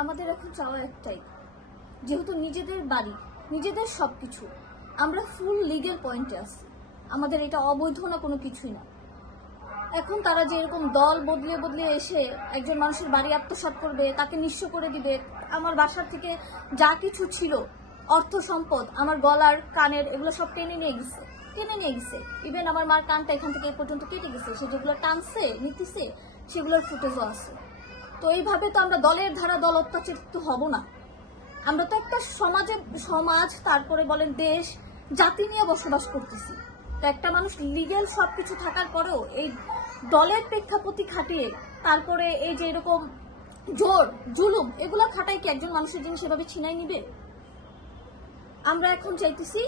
আমাদের এখন চাওয়া একটাই, যেহেতু নিজেদের বাড়ি, নিজেদের সবকিছু, আমরা ফুল লিগ্যাল পয়েন্টে আছি, আমাদের এটা অবৈধ না কোনো কিছুই না। এখন তারা যে এরকম দল বদলে বদলে এসে একজন মানুষের বাড়ি আত্মসাৎ করবে, তাকে নিঃস্ব করে দিবে, আমার বাসার থেকে যা কিছু ছিল অর্থ সম্পদ, আমার গলার কানের এগুলো সব টেনে নিয়ে গেছে। ইভেন আমার মার কানটা এখান থেকে এ পর্যন্ত কেটে গেছে, সে যেগুলো টানছে নিতেছে সেগুলোর ফুটেজও আছে। তো এইভাবে তো আমরা দলের ধারা দল অত্যাচারিত হব না। আমরা তো একটা সমাজ তারপরে বলেন দেশ জাতি নিয়ে বসবাস করতেছি। তো একটা মানুষ লিগ্যাল সবকিছু থাকার পরেও এই দলের প্রেক্ষাপতি খাটিয়ে তারপরে এই যে এরকম জোর জুলুম এগুলা খাটাই কি একজন মানুষের জন্য সেভাবে ছিনাই নিবে? আমরা এখন চাইতেছি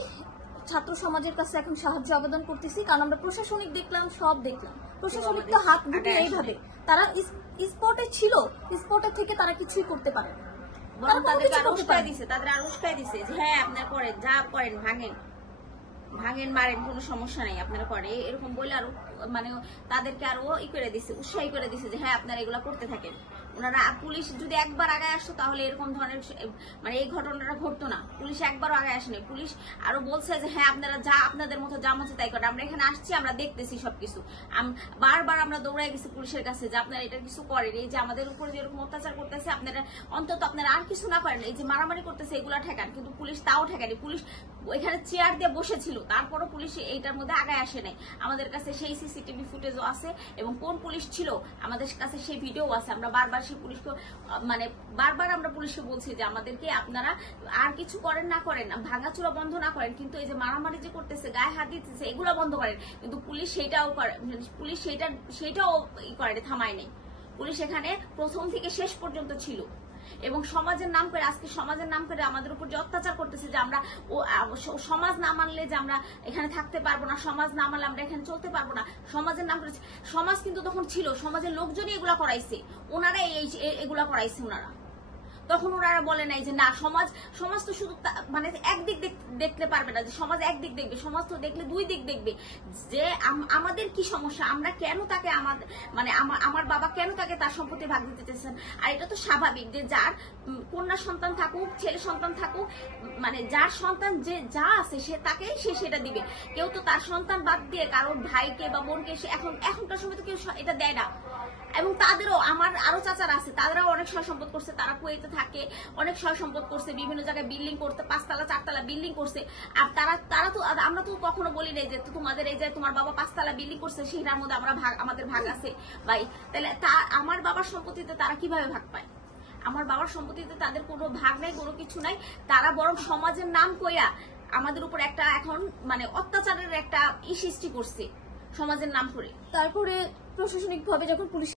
ছাত্র সমাজের কাছে এখন সাহায্য আবেদন করতেছি, কারণ আমরা প্রশাসনিক দেখলাম, সব দেখলাম, প্রশাসনিক তো হাত গুটিয়ে এইভাবে তারা স্পটে ছিল, স্পটে থেকে তারা কিছুই করতে পারে না। তাদের আরো উস্কাই দিছে যে হ্যাঁ আপনারা করেন, যা করেন, ভাঙেন মারেন, কোনো সমস্যা নাই, আপনারা করে এরকম বলে আরো মানে তাদেরকে আরো করে দিছে, উৎসাহী করে দিছে যে হ্যাঁ আপনারা এগুলা করতে থাকেন। ওনারা পুলিশ যদি একবার আগে আসতো তাহলে এরকম ধরনের মানে এই ঘটনাটা ঘটতো না। পুলিশ একবারও আগে আসেনি। পুলিশ আরো বলছে যে হ্যাঁ আপনারা যা আপনাদের মতো যা মতো তাই করেন, আমরা এখানে আসছি, আমরা দেখতেছি সবকিছু। বারবার আমরা দৌড়াই গেছি পুলিশের কাছে যে আপনারা এটা কিছু করেন, এই যে আমাদের উপর যেরকম অত্যাচার করতেছে আপনারা অন্তত আপনারা আর কিছু না করেন, এই যে মারামারি করতেছে এগুলা ঠেকান। কিন্তু পুলিশ তাও ঠেকানি। পুলিশ ওইখানে চেয়ার দিয়ে বসেছিল, তারপরও পুলিশ এইটার মধ্যে আগায় আসে নাই। আমাদের কাছে সেই সিসিটিভি ফুটেজও আছে এবং কোন পুলিশ ছিল আমাদের কাছে সেই ভিডিও আছে। আমরা বারবার সেই পুলিশকে মানে বারবার আমরা পুলিশকে বলছি যে আমাদেরকে আপনারা আর কিছু করেন না করেন, ভাঙাচুরা বন্ধ না করেন, কিন্তু এই যে মারামারি যে করতেছে, গায়ে হাত দিতেছে, এগুলো বন্ধ করেন। কিন্তু পুলিশ সেটাও করে, পুলিশ সেটাও করে থামায় নেই। পুলিশ এখানে প্রথম থেকে শেষ পর্যন্ত ছিল এবং সমাজের নাম করে আজকে সমাজের নাম করে আমাদের উপর যে অত্যাচার করতেছে, যে আমরা সমাজ না মানলে যে আমরা এখানে থাকতে পারবো না, সমাজ না মানলে আমরা এখানে চলতে পারবো না, সমাজের নাম করেছে। সমাজ কিন্তু তখন ছিল, সমাজের লোকজনই এগুলা করাইছে, ওনারাই এগুলা করাইছে। ওনারা তখন ওনারা বলে নাই যে না সমাজ তো শুধু মানে একদিক দেখতে পারবে না, যে সমাজ একদিক দেখবে, সমাজ তো দেখলে দুই দিক দেখবে, যে আমাদের কি সমস্যা, আমরা কেন তাকে মানে আমার বাবা কেন তাকে তার সম্পত্তি ভাগ দিতে চেয়েছেন। আর এটা তো স্বাভাবিক যে যার কন্যা সন্তান থাকুক, ছেলে সন্তান থাকুক, মানে যার সন্তান যে যা আছে সে তাকেই সেটা দিবে। কেউ তো তার সন্তান বাদ দিয়ে কারোর ভাইকে বা বোনকে এখনকার সময় তো কেউ এটা দেয় না। এবং তাদেরও আমার আরো চাচারা আছে, তাদেরও অনেক সয় সম্পদ করছে, তারা কুয়েতে থাকে, অনেক সয় সম্পদ করছে, বিভিন্ন জায়গায় বিল্ডিং করতে 5 তলা 4 তলা বিল্ডিং করছে। আর তারা তো আমরা তো কখনো বলি নাই যে তোমাদের এই যে তোমার বাবা 5 তলা বিল্ডিং করছে সেটার মধ্যে আমাদের ভাগ আছে ভাই। তাহলে আমার বাবার সম্পত্তিতে তারা কিভাবে ভাগ পায়? আমার বাবার সম্পত্তিতে তাদের কোনো ভাগ নাই, কোনো কিছু নাই। তারা বরং সমাজের নাম কইয়া আমাদের উপর একটা এখন মানে অত্যাচারের একটা সৃষ্টি করছে সমাজের নাম করে। তারপরে প্রশাসনিক ভাবে যখন পুলিশ